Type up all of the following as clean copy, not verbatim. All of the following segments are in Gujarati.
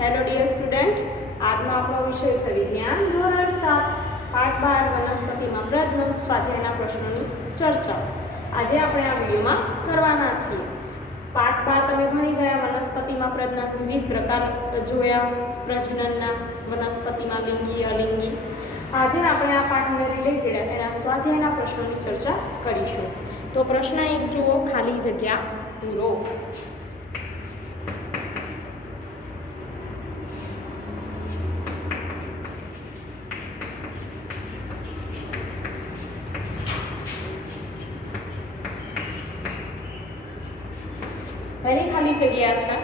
હેલો ડિયર સ્ટુડન્ટ, આજનો આપણો વિષય છે વિજ્ઞાન ધોરણ 7 પાઠ 12 વનસ્પતિમાં પ્રજનન સ્વાધ્યાયના પ્રશ્નોની ચર્ચા. આજે આપણે આ વિડીયોમાં કરવાના છીએ. પાઠ 12 તમે ભણી ગયા. વનસ્પતિમાં પ્રજનન વિવિધ પ્રકાર જોયા પ્રજનનના, વનસ્પતિમાં લિંગી અલિંગી. આજે આપણે આ પાઠને રિલેટેડ એના સ્વાધ્યાયના પ્રશ્નોની ચર્ચા કરીશું. તો પ્રશ્ન 1 જુઓ, ખાલી જગ્યા પૂરો. પહેલી ખાલી જગ્યા છે,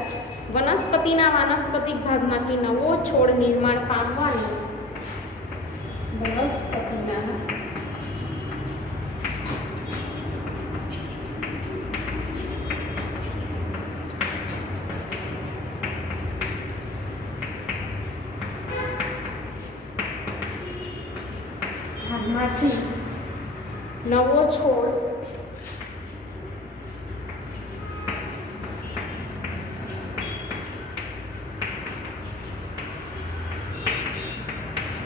વનસ્પતિના વાનસ્પતિક ભાગમાંથી નવો છોડ નિર્માણ પામવાની વનસ્પતિના ભાગમાંથી નવો છોડ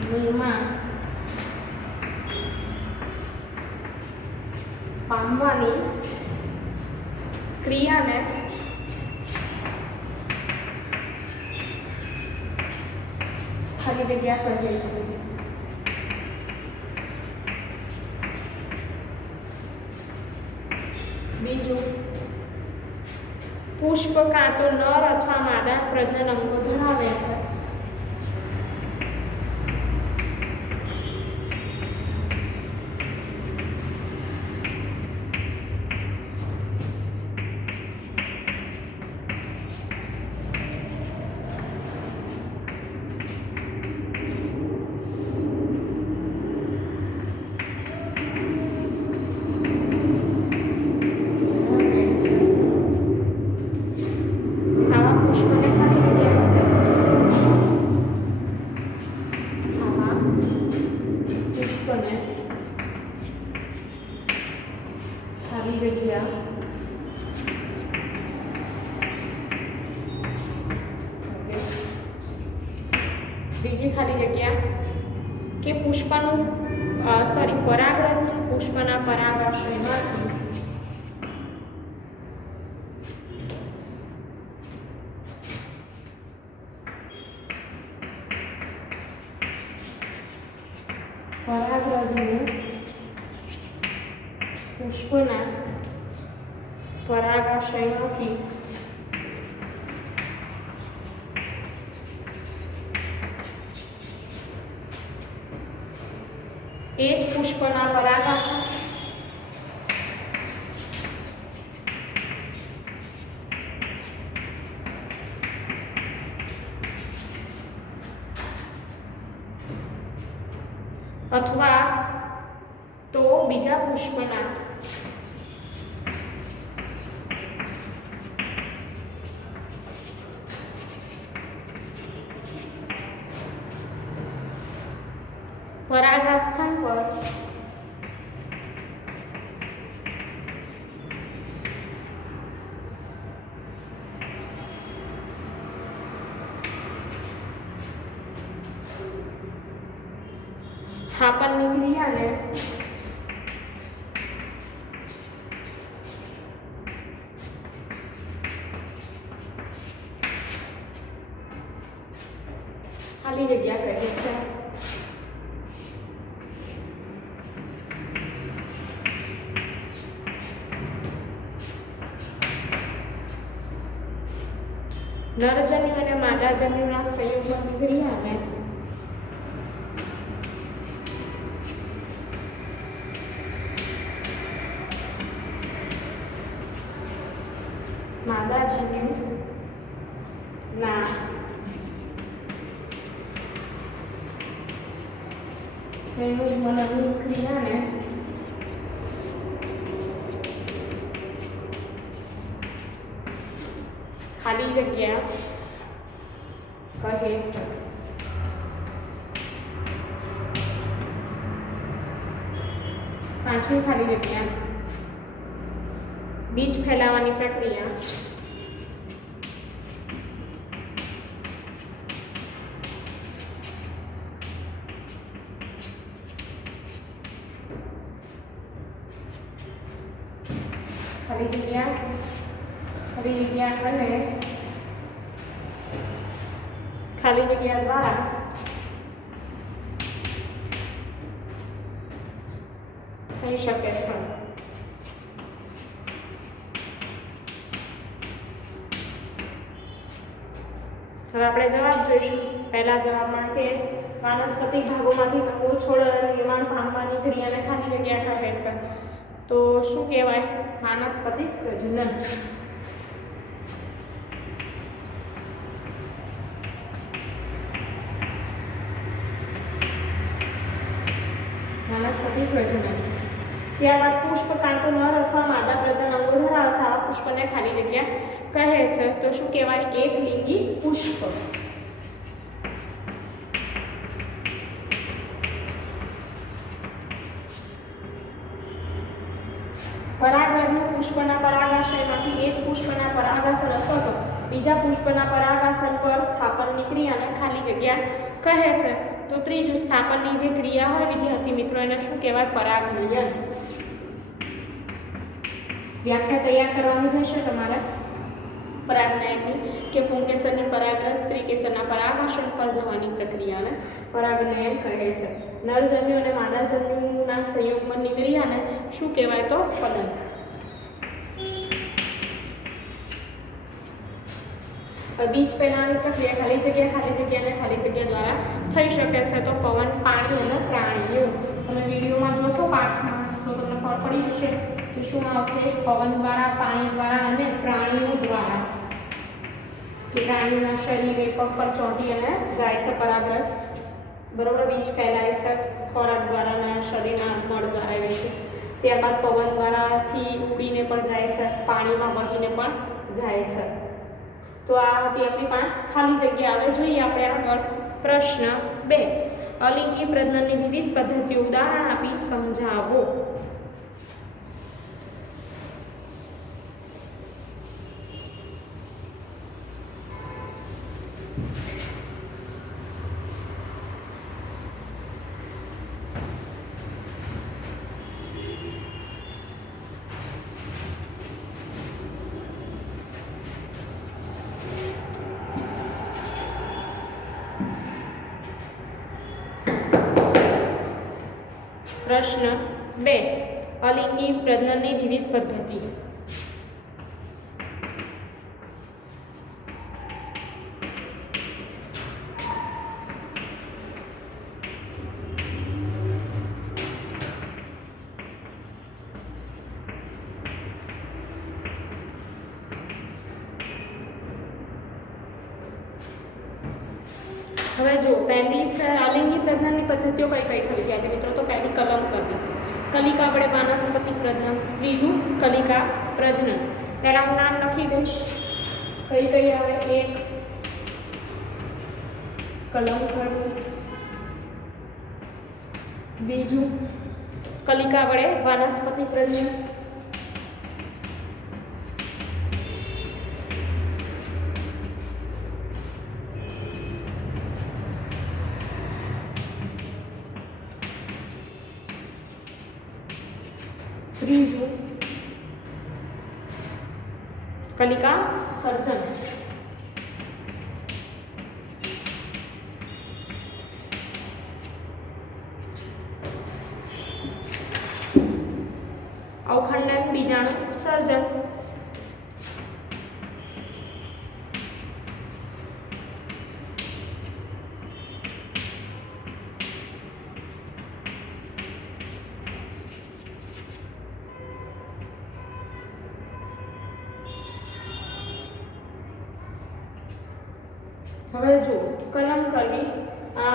નિર્માણ પામવાની ક્રિયાને ખાલી જગ્યા કહે છે. બીજું, પુષ્પ કાં તો નર અથવા માદા પ્રજનન અંગો ધરાવે છે. બીજી ખાલી જગ્યા કે પુષ્પનું પરાગરજનું પુષ્પના પરાગાશયમાંથી પુષ્પના પરાગાશયમાંથી એ જ પુષ્પના પરાગાશય અથવા તો બીજા પુષ્પના પરાગાસ્થાન પર સ્થાપનની ક્રિયાને ખાલી જગ્યા કહે છે. નરજન્યુ અને માદાજન્યુના સંયોગની ક્રિયાને માદાજન્યુના સંયોજનની ક્રિયાને ખાલી જગ્યા કહે છે. પાંચમી ખાલી જગ્યા, બીજ ફેલાવાની પ્રક્રિયા ખાલી જગ્યા અને ખાલી જગ્યા દ્વારા થઈ શકે છે। હવે આપણે જવાબ જોઈશું। પહેલા જવાબમાં કે વાનસ્પતિક ભાગોમાંથી નવો છોડ નિર્માણ પામવાની ક્રિયાને ખાલી જગ્યા કહે છે। તો શું કહેવાય? વાનસ્પતિક પ્રજનન। વાનસ્પતિક પ્રજનન। ત્યારબાદ પુષ્પ કાં તો નર અથવા માદા પ્રજનન અંગો ધરાવતા આ પુષ્પને ખાલી જગ્યા કહે છે। તો શું કહેવાય? એકલિંગી પુષ્પ। પરાગરજનું પુષ્પના પરાગાશયમાંથી એ જ પુષ્પના પરાગાસન અથવા તો બીજા પુષ્પના પરાગાસન પર સ્થાપનની ક્રિયાને ખાલી જગ્યા કહે છે। તો ત્રીજું, સ્થાપનની જે ક્રિયા હોય વિદ્યાર્થી મિત્રો એને શું કહેવાય? પરાગનયન। વ્યાખ્યા તૈયાર કરવાની રહેશે તમારે પરાગનયનની કે પુંકેસરની પરાગરજ સ્ત્રીકેસરના પરાગાસન પર જવાની પ્રક્રિયાને પરાગનયન કહે છે। નરજન્યુ અને માદાજન્યુના સંયુગ્મનની ક્રિયાને શું કહેવાય? તો ફલન। બીજ ફેલાવાની પ્રક્રિયા ખાલી જગ્યા દ્વારા થઈ શકે છે। તો પવન, પાણી અને પ્રાણીઓ। તમે વિડીયોમાં જોશો પાઠમાં તો તમને ખબર પડી જશે કે શું આવશે? પવન દ્વારા, પાણી દ્વારા અને પ્રાણીઓ દ્વારા। કે પ્રાણીઓના શરીરે પગ પર ચોંટી અને જાય છે પરાગરજ, બરોબર, બીજ ફેલાય છે ખોરાક દ્વારા અને શરીરના મળ દ્વારા એવી રીતે। ત્યારબાદ પવન દ્વારાથી ઉડીને પણ જાય છે, પાણીમાં વહીને પણ જાય છે। તો આ હતી આપણી 5 ખાલી જગ્યા। હવે જોઈએ આપણે આગળ પ્રશ્ન 2, અલિંગી પ્રજનનની વિવિધ પદ્ધતિઓ ઉદાહરણ આપી સમજાવો। પ્રશ્ન 2, અલિંગી પ્રજનનની વિવિધ પદ્ધતિ। હવે જો પહેલી છે અલિંગી પ્રજનનની પદ્ધતિઓ કઈ કઈ થઈ વિદ્યાર્થી મિત્રો? તો પહેલી કલમ કરવી, કલિકા વડે વાનસ્પતિક પ્રજનન। ત્રીજું કલિકા પ્રજનન। પહેલા હું નામ લખી દઈશ કઈ કઈ આવે। 1 કલમ કરવું, બીજું કલિકા વડે વાનસ્પતિક પ્રજનન, ત્રીજું કલિકા સર્જન। અવખંડન, બીજાણુ સર્જન। હવે જો કલમ કરવી,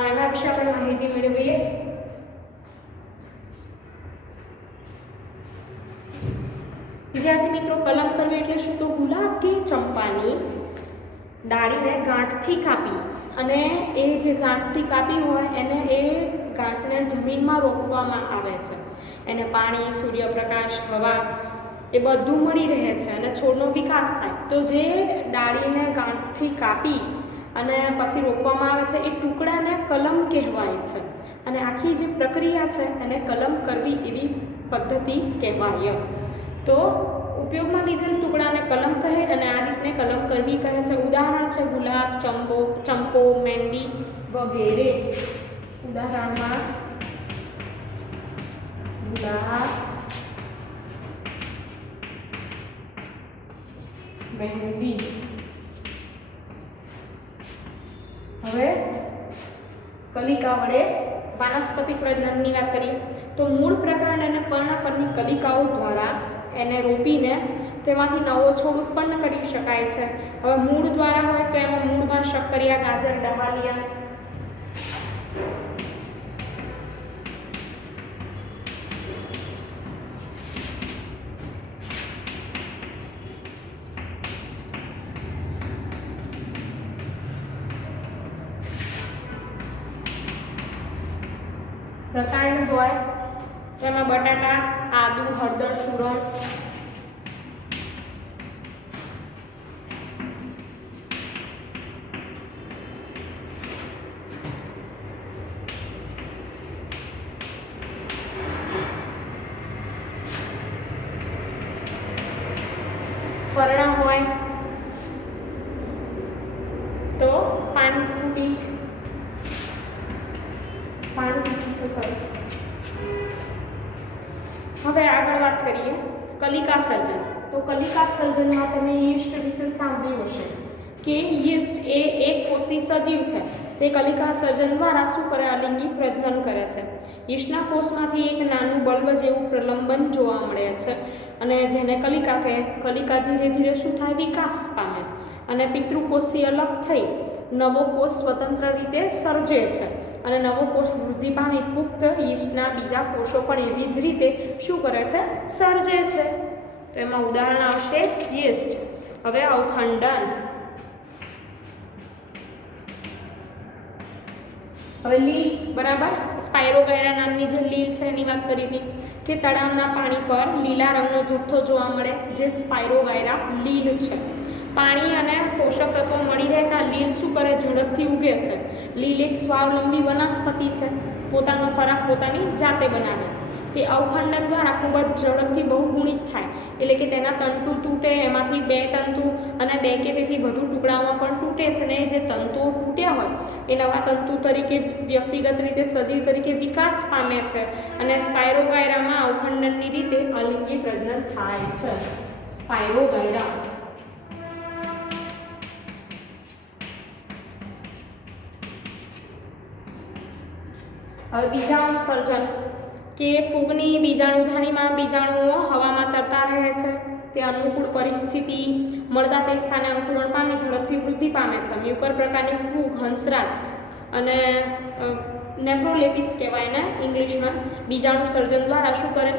એના વિશે આપણે માહિતી મેળવીએ। વિદ્યાર્થી મિત્રો, કલમ કરવી એટલે શું? તો ગુલાબ કે ચંપાની ડાળીને ગાંઠથી કાપી અને એ જે ગાંઠથી કાપી હોય એને એ ગાંઠને જમીનમાં રોપવામાં આવે છે। એને પાણી, સૂર્યપ્રકાશ, હવા એ બધું મળી રહે છે અને છોડનો વિકાસ થાય। તો જે ડાળીને ગાંઠથી કાપી અને પછી રોપવામાં આવે છે એ ટુકડાને કલમ કહેવાય છે અને આખી જે પ્રક્રિયા છે એને કલમ કરવી એવી પદ્ધતિ કહેવાય। તો ઉપયોગમાં લીધેલ ટુકડાને કલમ કહે અને આ રીતને કલમ કરવી કહે છે. ઉદાહરણ છે ગુલાબ, ચંપો, મહેંદી વગેરે. ઉદાહરણમાં ગુલાબ, મહેંદી. હવે કલિકા વડે વાનસ્પતિક પ્રજનનની વાત કરીએ તો મૂળ પ્રકાંડ અને પર્ણ પરની કલિકાઓ દ્વારા એને રોપીને તેમાંથી નવો છોડ ઉત્પન્ન કરી શકાય છે. હવે મૂળ દ્વારા હોય તો એમાં મૂળમાં શક્કરિયા, ગાજર, ડહાલિયા પ્રકાંડ હોય તેમાં બટાટા, આદુ, હળદર, સુરણ પર્ણ હોય તો પાનફૂટી છે. સોરી. હવે આગળ વાત કરીએ કલિકા સર્જન. તો કલિકા સર્જનમાં તમે યીસ્ટ વિશે સાંભળ્યું હશે કે યીસ્ટ એ એક કોષી સજીવ છે. તે કલિકા સર્જન દ્વારા શું કરે? અલિંગી પ્રજનન કરે છે. યીસ્ટના કોષમાંથી એક નાનું બલ્બ જેવું પ્રલંબન જોવા મળે છે અને જેને કલિકા કહે. કલિકા ધીરે ધીરે શું થાય? વિકાસ પામે અને પિતૃકોષથી અલગ થઈ નવો કોષ સ્વતંત્ર રીતે સર્જે છે અને નવો કોષ વૃદ્ધિ પામી પુખ્ત યીસ્ટના બીજા કોષો પણ એવી જ રીતે શું કરે છે? સર્જે છે. તો એમાં ઉદાહરણ આવશે યીસ્ટ. હવે અવખંડન. હવે લીલ, બરાબર. સ્પાયરોગાયરા નામની જે લીલ છે એની વાત કરી હતી કે તળાવના પાણી પર લીલા રંગનો જથ્થો જોવા મળે જે સ્પાયરોગાયરા લીલ છે. પાણી અને પોષક તત્વો મળી રહેતા લીલ શું કરે? ઝડપથી ઉગે છે. લીલ એક સ્વાવલંબી વનસ્પતિ છે. પોતાનો ખોરાક પોતાની જાતે બનાવે. તે અવખંડન દ્વારા ખૂબ જ ઝડપથી બહુગુણિત થાય, એટલે કે તેના તંતુ તૂટે, એમાંથી 2 તંતુ અને 2 કે તેથી વધુ ટુકડાઓમાં પણ તૂટે છે ને જે તંતુઓ તૂટ્યા હોય એ નવા તંતુ તરીકે વ્યક્તિગત રીતે સજીવ તરીકે વિકાસ પામે છે અને સ્પાયરોગાયરામાં અવખંડનની રીતે અલિંગી પ્રજનન થાય છે. સ્પાયરોગાયરા. હવે બીજાણુ સર્જન કે ફૂગની બીજાણુધાનીમાં બીજાણુઓ હવામાં તરતા રહે છે. તે અનુકૂળ પરિસ્થિતિ મળતા તે સ્થાને અંકુરણ પામી ઝડપથી વૃદ્ધિ પામે છે. મ્યુકર પ્રકારની ફૂગ, હંસરાજ અને નેફ્રોલેપિસ કહેવાય ને ઇંગ્લિશમાં, બીજાણુ સર્જન દ્વારા શું કરે?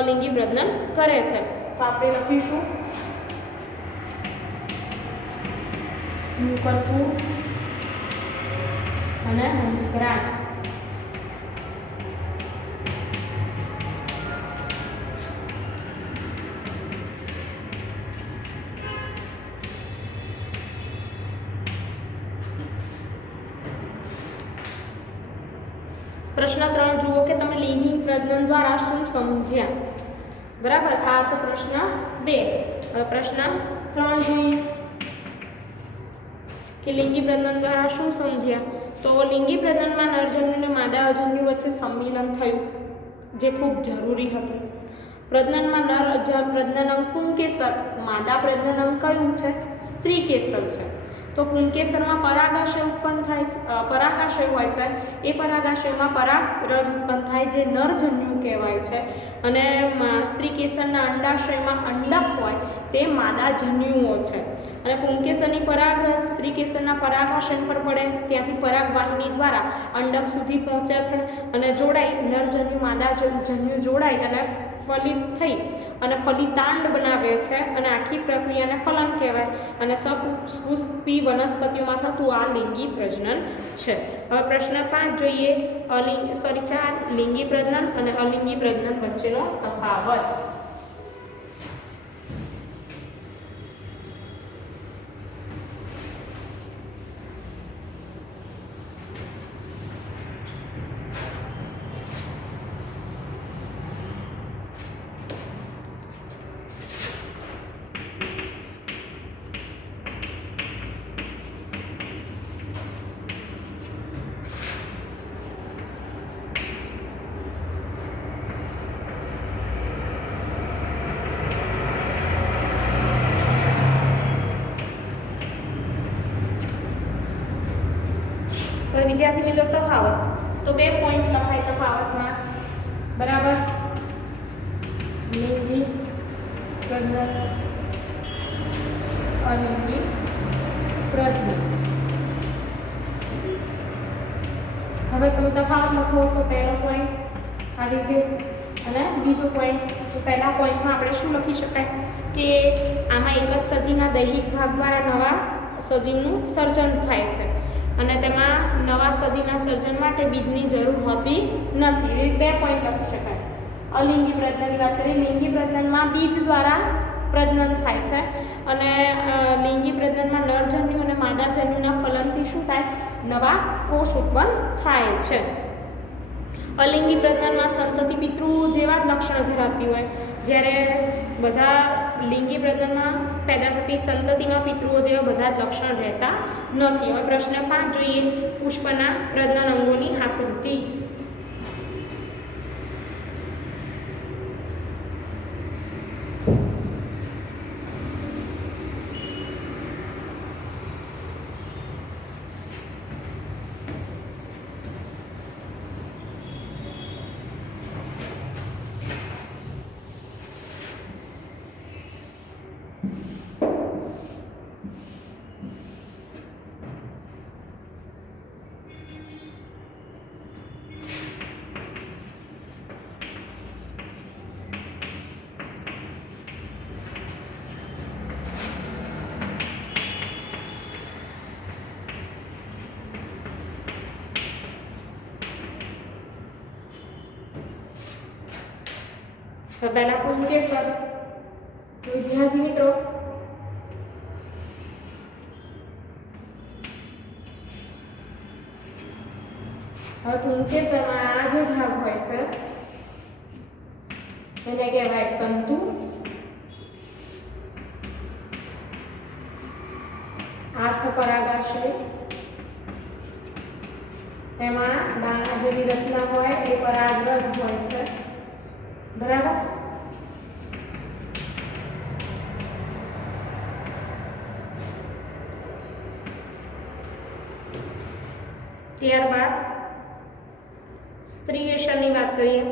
અલિંગી પ્રજનન કરે છે. તો આપણે લખીશું મ્યુકર ફૂગ અને હંસરાજ. પ્રશ્ન 3 જુઓ કે તમે લિંગી પ્રજનન દ્વારા શું સમજ્યા? બરાબર. આ તો પ્રશ્ન 2. હવે પ્રશ્ન 3 જોઈએ કે લિંગી પ્રજનન દ્વારા શું સમજ્યા? તો લિંગી પ્રજનનમાં નરજન્યુ અને માદા અજન્યુ વચ્ચે સંમિલન થયું જે ખૂબ જરૂરી હતું. પ્રજનનમાં નર પ્રજનન અંગ પુંકેસર, માદા પ્રજનન અંગ કયું છે? સ્ત્રીકેસર છે. તો પુંકેસરમાં પરાગાશય ઉત્પન્ન થાય છે, પરાગાશય હોય છે. એ પરાગાશયમાં પરાગરજ ઉત્પન્ન થાય જે નરજન્યુ કહેવાય છે અને સ્ત્રીકેસરના અંડાશયમાં અંડક હોય તે માદા જન્યુઓ છે. અને પુંકેસરની પરાગરજ સ્ત્રીકેસરના પરાગાશય પર પડે, ત્યાંથી પરાગવાહિની દ્વારા અંડક સુધી પહોંચે છે અને જોડાઈ નરજન્યુ માદા જન્યુ જોડાઈ અને ફલિત થઈ અને ફલિતાંડ બનાવે છે અને આખી પ્રક્રિયાને ફલન કહેવાય અને સપુષ્પી વનસ્પતિઓમાં થતું આ લિંગી પ્રજનન છે. હવે પ્રશ્ન 5 જોઈએ. 4 લિંગી પ્રજનન અને અલિંગી પ્રજનન વચ્ચેનો તફાવત. વિદ્યાર્થી મિત્રો તફાવત તો 2 પોઈન્ટ લખાય તફાવતમાં બરાબર લિંગી પ્રજનન અલિંગી પ્રજનન હવે તમે તફાવત લખો તો પહેલો પોઈન્ટ આ રીતે અને બીજો પોઈન્ટ તો પહેલા પોઈન્ટમાં આપણે શું લખી શકાય કે આમાં એક જ સજીવના દૈહિક ભાગ દ્વારા નવા સજીવનું સર્જન થાય છે અને તેમાં નવા સજીવના સર્જન માટે બીજની જરૂર હોતી નથી. એ 2 પોઈન્ટ લખી શકાય. અલિંગી પ્રજનનની વાત કરીએ, લિંગી પ્રજનનમાં બીજ દ્વારા પ્રજનન થાય છે અને લિંગી પ્રજનનમાં નરજન્યુ અને માદાજન્યુના ફલનથી શું થાય નવા કોષ ઉત્પન્ન થાય છે. અલિંગી પ્રજનનમાં સંતતિ પિતૃ જેવા જ લક્ષણો ધરાવતી હોય, જ્યારે બધા લિંગી પ્રજનનમાં પેદા થતી સંતતિમાં પિતૃઓ જેવા બધા જ લક્ષણ રહેતા નથી. હવે પ્રશ્ન 5 જોઈએ, પુષ્પના પ્રજનન અંગોની આકૃતિ. તો પહેલા પુંકેસર વિદ્યાર્થી મિત્રો હવે પુંકેસરમાં આ જે ભાગ હોય છે એને કહેવાય તંતુ. આ છે પરાગાશય, એમાં દાણા જેવી રચના હોય એ પરાગરજ હોય છે બરાબર. ત્યારબાદ સ્ત્રીયશની વાત કરીએ.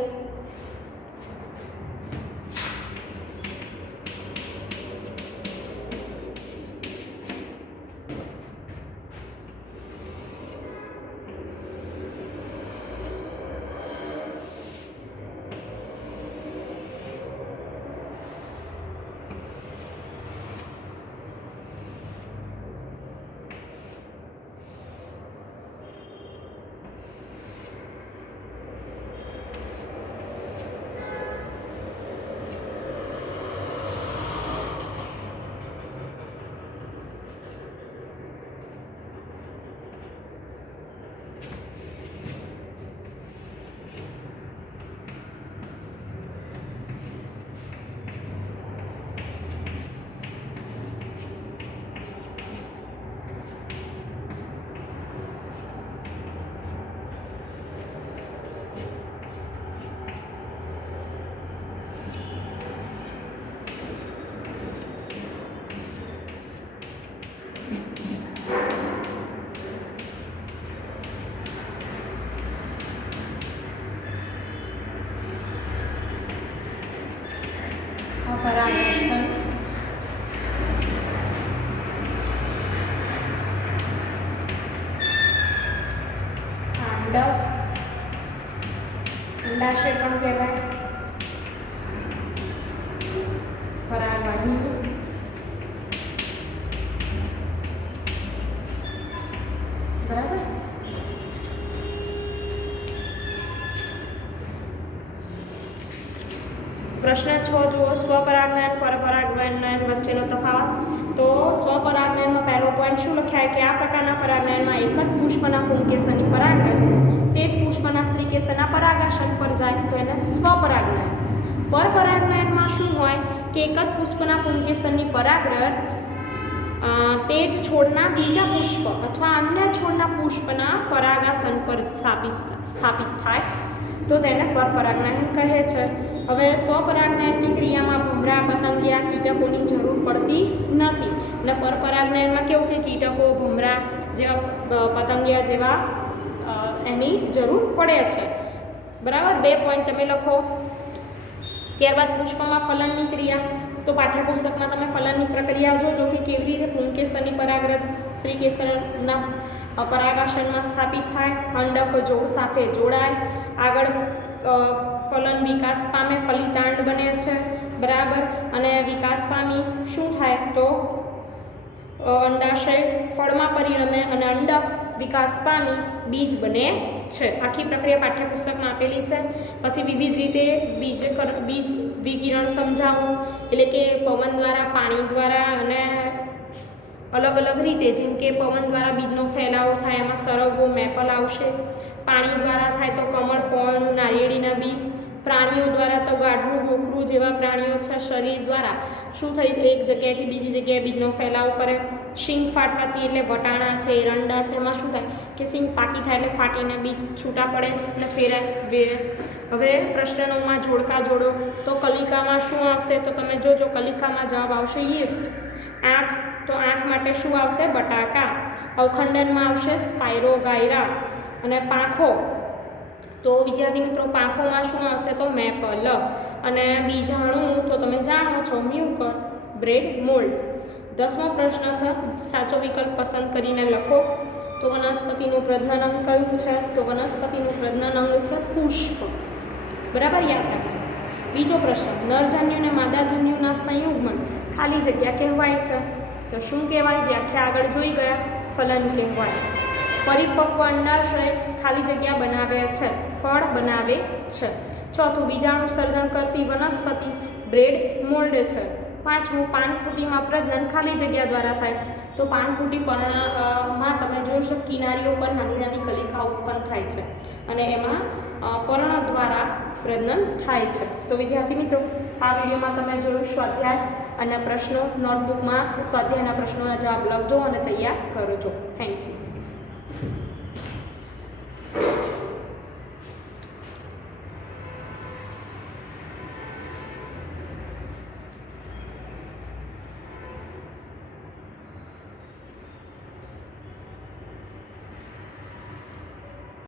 પરાગસ્તન, અંડક, અંડાશય પણ કહેવાય, પરાગવાહિની, બરાબર. પ્રશ્ન 6 જુઓ, સ્વપરાગનયન પરપરાગનયન વચ્ચેનો તફાવત. તો સ્વપરાગનયનમાં પહેલો પોઈન્ટ શું લખાય કે આ પ્રકારના પરાગનયનમાં એક જ પુષ્પના પુંકેસરની પરાગરજ તે જ પુષ્પના સ્ત્રીકેસરના પરાગાસન પર જાય તો એને સ્વપરાગનયન. પરપરાગનયનમાં શું હોય કે એક જ પુષ્પના પુંકેસરની પરાગરજ તે જ છોડના બીજા પુષ્પ અથવા અન્ય છોડના પુષ્પના પરાગાસન પર સ્થાપિત થાય તો તેને પરપરાગનયન કહે છે. હવે સ્વપરાગનયનની ક્રિયામાં ભમરા, પતંગિયા, કીટકોની જરૂર પડતી નથી અને પરપરાગનયનમાં કેવું કે કીટકો, ભમરા જેવા, પતંગિયા જેવા એની જરૂર પડે છે. બરાબર, 2 પોઈન્ટ તમે લખો. ત્યારબાદ પુષ્પમાં ફલનની ક્રિયા. તો પાઠ્યપુસ્તકમાં તમે ફલનની પ્રક્રિયા જોજો કે કેવી રીતે પુંકેસરની પરાગરજ સ્ત્રીકેસરના પરાગાશનમાં સ્થાપિત થાય, અંડક જોડ સાથે જોડાય, આગળ ફલન વિકાસ પામે, ફલિતાંડ બને છે. બરાબર, અને વિકાસ પામી શું થાય તો અંડાશય ફળમાં પરિણમે અને અંડક વિકાસ પામી બીજ બને છે. આખી પ્રક્રિયા પાઠ્યપુસ્તકમાં આપેલી છે. પછી વિવિધ રીતે બીજ વિકિરણ સમજાવું, એટલે કે પવન દ્વારા, પાણી દ્વારા અને અલગ અલગ રીતે, જેમ કે પવન દ્વારા બીજનો ફેલાવો થાય એમાં સરગવો, મેપલ આવશે. પાણી દ્વારા થાય તો કમળ, પોળનું, નારિયેળીના બીજ. પ્રાણીઓ દ્વારા તો ગાઢવું, મોખરું જેવા પ્રાણીઓ છે શરીર દ્વારા શું થઈ એક જગ્યાએથી બીજી જગ્યાએ બીજનો ફેલાવો કરે. શીંગ ફાટવાથી એટલે વટાણા છે, એરંડા છે, એમાં શું થાય કે શીંગ પાકી થાય એટલે ફાટીને બીજ છૂટા પડે અને ફેરાય. હવે પ્રશ્ન 9માં જોડકા જોડો. તો કલિકામાં શું આવશે તો તમે જોજો, કલિકામાં જવાબ આવશે યીસ્ટ. આંખ, તો આંખ માટે શું આવશે બટાકા. અવખંડનમાં આવશે સ્પાયરોગાયરા. અને પાંખો, તો વિદ્યાર્થી મિત્રો પાંખોમાં શું આવશે તો મેપલ. અને બીજાણું તો તમે જાણો છો મ્યુકર, બ્રેડ મોલ્ડ. 10મો પ્રશ્ન છે, સાચો વિકલ્પ પસંદ કરીને લખો. તો વનસ્પતિનું પ્રજનન અંગ કયું છે તો વનસ્પતિનું પ્રજનન અંગ છે પુષ્પ. બરાબર, યાદ રાખજો. બીજો પ્રશ્ન, નરજન્યુ અને માદાજન્યુના સંયુગ્મન ખાલી જગ્યા કહેવાય છે. તો શું કહેવાય? વ્યાખ્યા આગળ જોઈ ગયા, ફલન કહેવાય. પરિપક્વ અંડાશય ખાલી જગ્યા બનાવે છે, ફળ બનાવે છે. ચોથું, બીજાણુ સર્જન કરતી વનસ્પતિ બ્રેડ મોલ્ડ છે. પાંચમું, પાનફૂટીમાં પ્રજનન ખાલી જગ્યા દ્વારા થાય. તો પાનફૂટી પર્ણમાં તમે જોશો કિનારીઓ પર નાની નાની કલિકા ઉત્પન્ન થાય છે અને એમાં પર્ણ દ્વારા પ્રજનન થાય છે. તો વિદ્યાર્થી મિત્રો, આ વિડીયોમાં તમે જોયું સ્વાધ્યાય અને પ્રશ્નો. નોટબુકમાં સ્વાધ્યાયના પ્રશ્નોના જવાબ લખજો અને તૈયાર કરજો. Thank you.